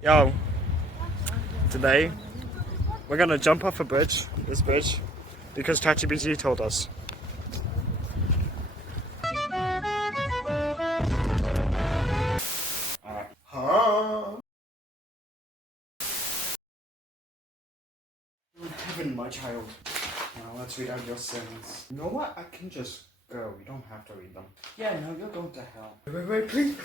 Yo, today we're gonna jump off a bridge, this bridge, because ChatGPT told us. Huh? In heaven, my child. Now let's read out your sins. You know what? I can just go. You don't have to read them. Yeah, no, you're going to hell. Wait, please.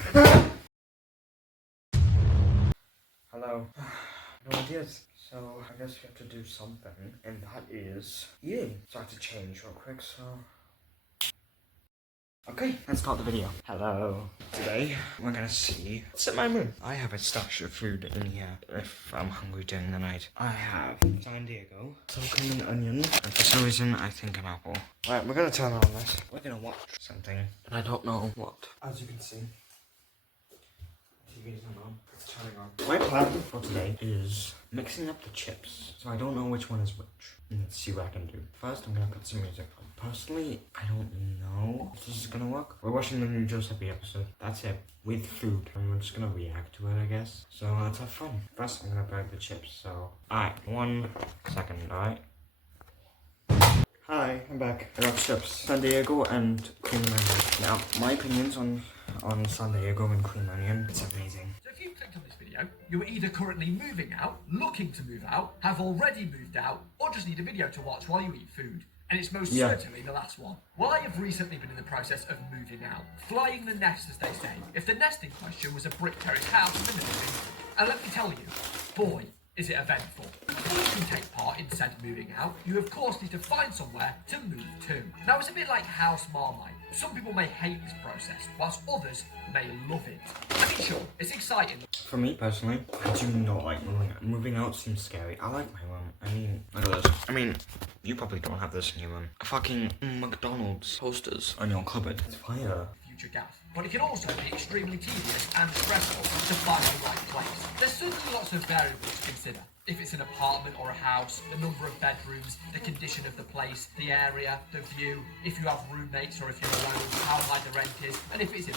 Hello. No ideas. So I guess we have to do something, and that is eating. So I have to change real quick. So. Okay, let's start the video. Hello. Today, we're gonna see what's in my room. I have a stash of food in here if I'm hungry during the night. I have San Diego, some and onion, and for some reason, I think an apple. Right, we're gonna turn on this. We're gonna watch something, and I don't know what. As you can see, TV's not on. It's turning on. My plan for today is mixing up the chips, so I don't know which one is which. Let's see what I can do. First, I'm gonna put some music on. Personally, I don't know if this is gonna work. We're watching the new joeseppi episode. That's it. With food. And we're just gonna react to it, I guess. So let's have fun. First, I'm gonna break the chips, so... Alright, 1 second, alright? Hi, I'm back. I got chips. San Diego and cream and onion. Now, my opinions on San Diego and cream onion, it's amazing. So if you clicked on this video, you are either currently moving out, looking to move out, have already moved out, or just need a video to watch while you eat food. And it's most certainly the last one. Well, I have recently been in the process of moving out. Flying the nest, as they say. If the nest in question was a brick terrace house in the moving, and let me tell you, boy, is it eventful. Before you can take part in said moving out, you of course need to find somewhere to move to. Now it's a bit like house marmite. Some people may hate this process, whilst others may love it. I mean sure, it's exciting. For me personally, I do not like moving out. Moving out seems scary. I like my room. I mean, look at this. I mean, you probably don't have this in your room. A fucking McDonald's posters on your cupboard. It's fire. Future gaff. But it can also be extremely tedious and stressful to find the right place. There's certainly lots of variables to consider. If it's an apartment or a house, the number of bedrooms, the condition of the place, the area, the view, if you have roommates or if you're alone, how high the rent is, and if it's in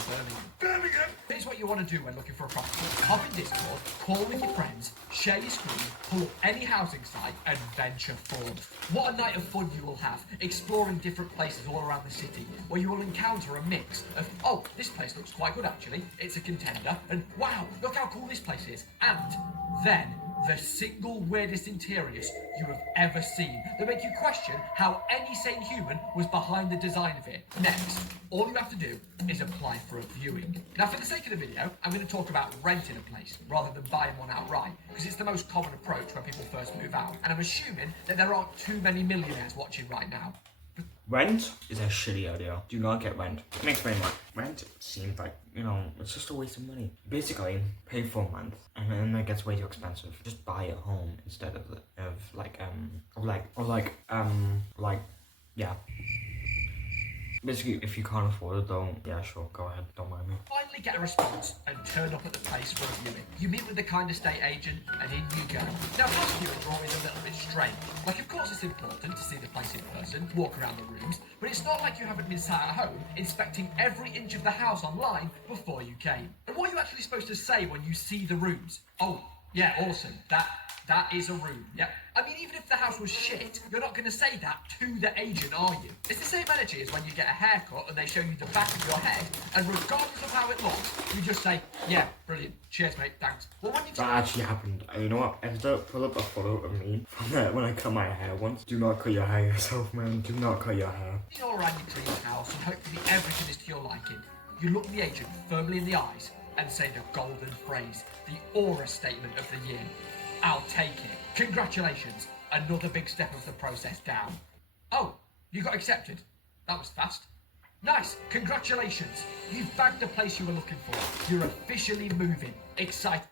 Birmingham. Here's what you want to do when looking for a property. Hop in Discord, call with your friends, share your screen, pull up any housing site, and venture forth. What a night of fun you will have, exploring different places all around the city, where you will encounter a mix of, oh, this place looks quite good actually, it's a contender, and wow, look how cool this place is, and then the single weirdest interiors you have ever seen that make you question how any sane human was behind the design of it. Next, all you have to do is apply for a viewing. Now for the sake of the video, I'm going to talk about renting a place rather than buying one outright, because it's the most common approach when people first move out, and I'm assuming that there aren't too many millionaires watching right now. Rent is a shitty idea. Do not get rent. Let me explain why. Rent seems like, you know, it's just a waste of money. Basically, pay for a month, and then it gets way too expensive. Just buy a home instead of yeah. Basically, if you can't afford it, don't. Yeah, sure, go ahead. Don't mind me. Finally get a response and turn up at the place for a viewing. You meet with the kind estate agent and in you go. Now, most viewings are always a little bit strange. Like, of course, it's important to see the place in person, walk around the rooms, but it's not like you haven't been sat at home inspecting every inch of the house online before you came. And what are you actually supposed to say when you see the rooms? Oh, yeah, awesome. That is a room, yep. I mean, even if the house was shit, you're not going to say that to the agent, are you? It's the same energy as when you get a haircut and they show you the back of your head, and regardless of how it looks, you just say, yeah, brilliant, cheers mate, thanks. Well, when you that actually happened. You know what? I have to pull up a photo of me from there when I cut my hair once. Do not cut your hair yourself, man. Do not cut your hair. You're around your dream house and hopefully everything is to your liking. You look the agent firmly in the eyes and say the golden phrase, the aura statement of the year. I'll take it. Congratulations. Another big step of the process down. Oh, you got accepted. That was fast. Nice. Congratulations. You've bagged the place you were looking for. You're officially moving. Excited.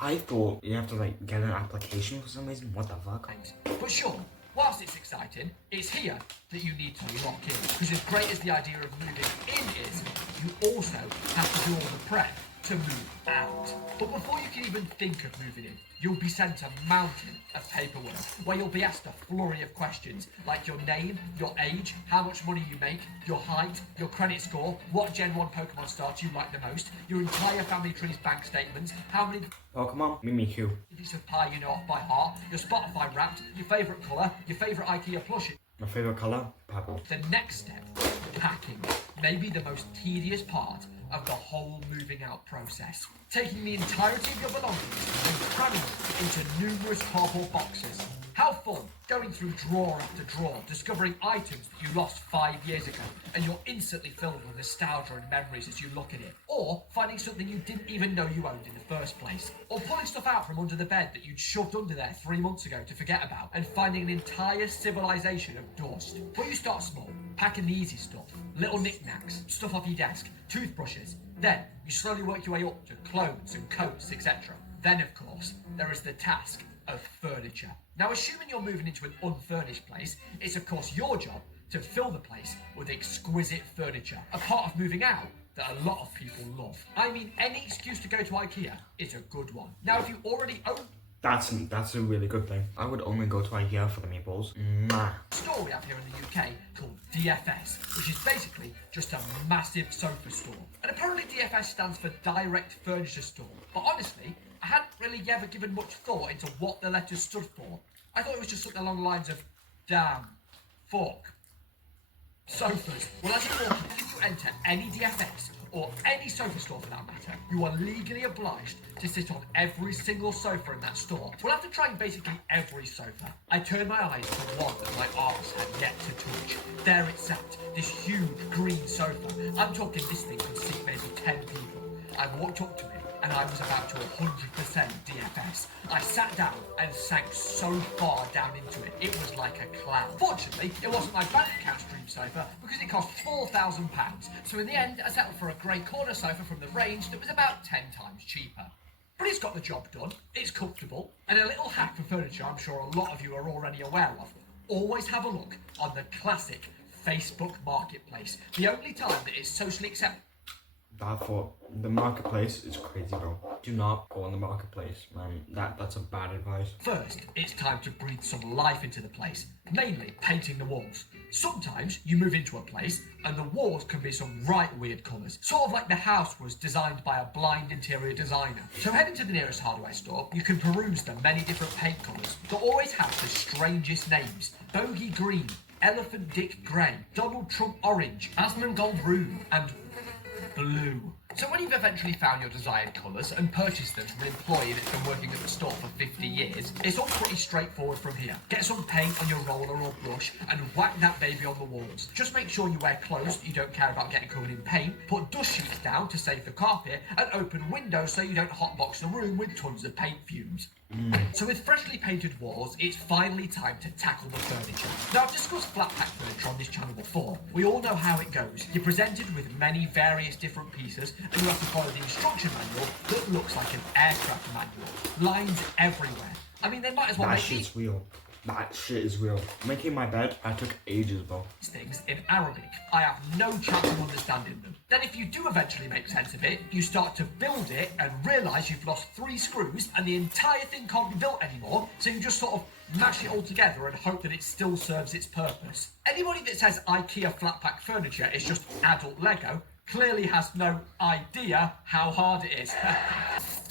I thought you have to get an application for some reason. What the fuck? But sure, whilst it's exciting, it's here that you need to lock in. Because as great as the idea of moving in is, you also have to do all the prep to move out. But before you can even think of moving in, you'll be sent a mountain of paperwork where you'll be asked a flurry of questions like your name, your age, how much money you make, your height, your credit score, what Gen 1 Pokemon starter you like the most, your entire family tree's bank statements, how many Pokemon, Mimikyu. digits of pi you know off by heart, your Spotify Wrapped, your favourite colour, your favourite IKEA plushie. My favourite colour? Purple. The next step, packing, may be the most tedious part of the whole moving out process. Taking the entirety of your belongings and cramming them into numerous cardboard boxes. How fun, going through drawer after drawer, discovering items that you lost 5 years ago, and you're instantly filled with nostalgia and memories as you look at it. Or finding something you didn't even know you owned in the first place. Or pulling stuff out from under the bed that you'd shoved under there 3 months ago to forget about, and finding an entire civilization of dust. But you start small, packing the easy stuff, little knickknacks, stuff off your desk, toothbrushes. Then you slowly work your way up to clothes and coats, etc. Then, of course, there is the task of furniture. Now, assuming you're moving into an unfurnished place, it's of course your job to fill the place with exquisite furniture, a part of moving out that a lot of people love. I mean, any excuse to go to IKEA is a good one. Now, if you already own That's a really good thing. I would only go to IKEA for the meatballs. Mwah. a store we have here in the UK called DFS, which is basically just a massive sofa store. And apparently DFS stands for Direct Furniture Store. But honestly, I hadn't really ever given much thought into what the letters stood for. I thought it was just something along the lines of damn, fuck, sofas. Well, as you walk, if you enter any DFS, or any sofa store for that matter, you are legally obliged to sit on every single sofa in that store. Well, after trying basically every sofa, I turned my eyes to one that my arms had yet to touch. There it sat, this huge green sofa. I'm talking this thing could seat maybe 10 people. I walked up to it, and I was about to 100% DFS. I sat down and sank so far down into it, it was like a cloud. Fortunately, it wasn't my bank account's dream sofa because it cost £4,000. So in the end, I settled for a grey corner sofa from the range that was about 10 times cheaper. But it's got the job done, it's comfortable, and a little hack for furniture I'm sure a lot of you are already aware of. Always have a look on the classic Facebook Marketplace. The only time that it's socially acceptable. That for the marketplace is crazy, bro. Do not go on the marketplace, man. That's a bad advice. First, it's time to breathe some life into the place, mainly painting the walls. Sometimes you move into a place and the walls can be some right weird colours, sort of like the house was designed by a blind interior designer. So head into the nearest hardware store, you can peruse the many different paint colours that always have the strangest names. Bogey green, elephant dick grey, Donald Trump orange, Asmongold rune, and blue. So when you've eventually found your desired colours and purchased them from an employee that's been working at the store for 50 years, it's all pretty straightforward from here. Get some paint on your roller or brush and whack that baby on the walls. Just make sure you wear clothes that you don't care about getting covered in paint, put dust sheets down to save the carpet, and open windows so you don't hotbox the room with tons of paint fumes. So with freshly painted walls, it's finally time to tackle the furniture. Now, I've discussed flat pack furniture on this channel before. We all know how it goes. You're presented with many various different pieces and you have to follow the instruction manual that looks like an aircraft manual. Lines everywhere. I mean, they might as well That make shit's real. That shit is real. Making my bed, I took ages, bro. these things in Arabic. I have no chance of understanding them. Then if you do eventually make sense of it, you start to build it and realise you've lost 3 screws and the entire thing can't be built anymore, so you just sort of mash it all together and hope that it still serves its purpose. Anybody that says IKEA flat pack furniture is just adult Lego clearly has no idea how hard it is.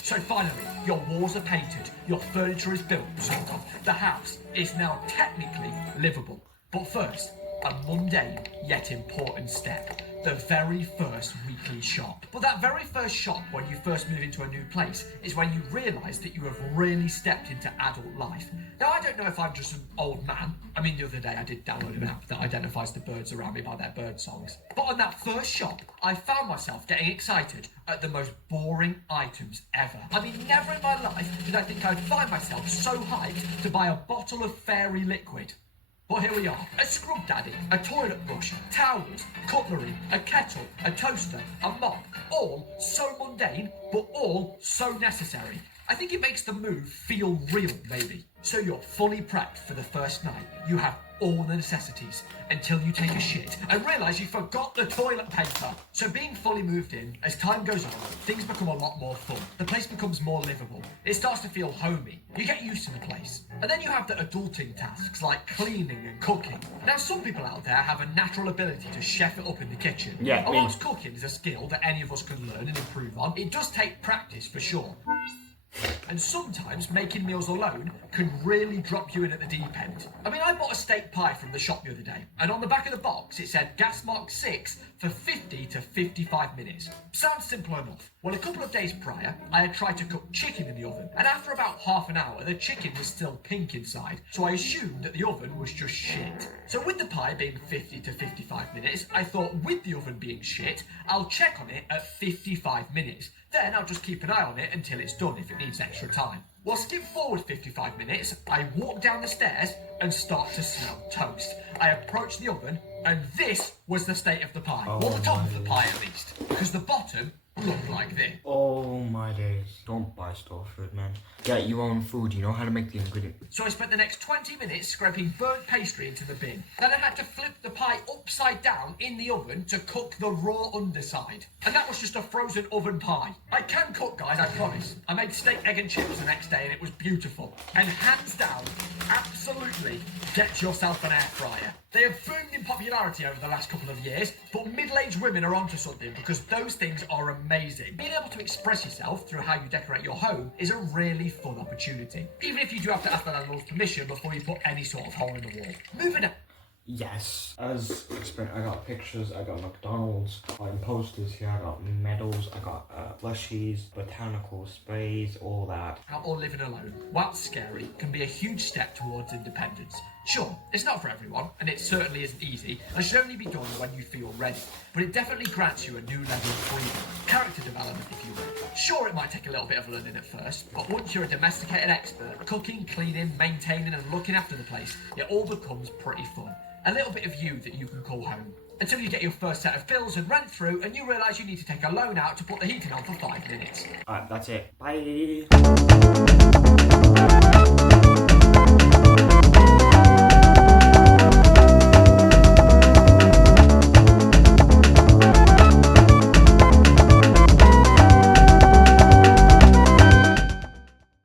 So finally, your walls are painted, your furniture is built, sort of. The house is now technically livable. But first, a mundane yet important step. The very first weekly shop. But that very first shop when you first move into a new place is when you realise that you have really stepped into adult life. Now, I don't know if I'm just an old man. I mean, the other day I did download an app that identifies the birds around me by their bird songs. But on that first shop, I found myself getting excited at the most boring items ever. I mean, never in my life did I think I'd find myself so hyped to buy a bottle of fairy liquid. But here we are, a scrub daddy, a toilet brush, towels, cutlery, a kettle, a toaster, a mop, all so mundane, but all so necessary. I think it makes the move feel real, maybe. So you're fully prepped for the first night. You have all the necessities until you take a shit and realise you forgot the toilet paper. So being fully moved in, as time goes on, things become a lot more fun. The place becomes more livable. It starts to feel homey. You get used to the place. And then you have the adulting tasks like cleaning and cooking. Now some people out there have a natural ability to chef it up in the kitchen. Yeah, and me. whilst cooking is a skill that any of us can learn and improve on, it does take practice for sure. And sometimes making meals alone can really drop you in at the deep end. I mean, I bought a steak pie from the shop the other day, and on the back of the box it said gas mark 6 for 50 to 55 minutes. Sounds simple enough. Well, a couple of days prior, I had tried to cook chicken in the oven, and after about half an hour, the chicken was still pink inside, so I assumed that the oven was just shit. So with the pie being 50 to 55 minutes, I thought with the oven being shit, I'll check on it at 55 minutes. Then I'll just keep an eye on it until it's done if it needs extra time. Well, skip forward 55 minutes, I walk down the stairs and start to smell toast. I approach the oven, and this was the state of the pie. Well, the top of the pie at least, because the bottom looked like this. Oh my days. Don't buy store food, man. Get your own food. You know how to make the ingredients. So I spent the next 20 minutes scraping burnt pastry into the bin. Then I had to flip the pie upside down in the oven to cook the raw underside. And that was just a frozen oven pie. I can cook, guys, I promise. I made steak, egg and chips the next day and it was beautiful. And hands down, absolutely, get yourself an air fryer. They have boomed in popularity over the last couple of years, but middle-aged women are onto something because those things are amazing. Being able to express yourself through how you decorate your home is a really fun opportunity, even if you do have to ask the landlord's permission before you put any sort of hole in the wall. Moving on. Yes, as explained, I got pictures, I got McDonald's, I got posters here, I got medals, I got plushies, botanical sprays, all that. How or living alone, whilst scary, can be a huge step towards independence. Sure, it's not for everyone, and it certainly isn't easy, and should only be done when you feel ready, but it definitely grants you a new level of freedom, character development if you will. Sure, it might take a little bit of learning at first, but once you're a domesticated expert, cooking, cleaning, maintaining and looking after the place, it all becomes pretty fun. A little bit of you that you can call home. Until you get your first set of bills and rent through and you realise you need to take a loan out to put the heating on for 5 minutes. Alright, that's it. Bye.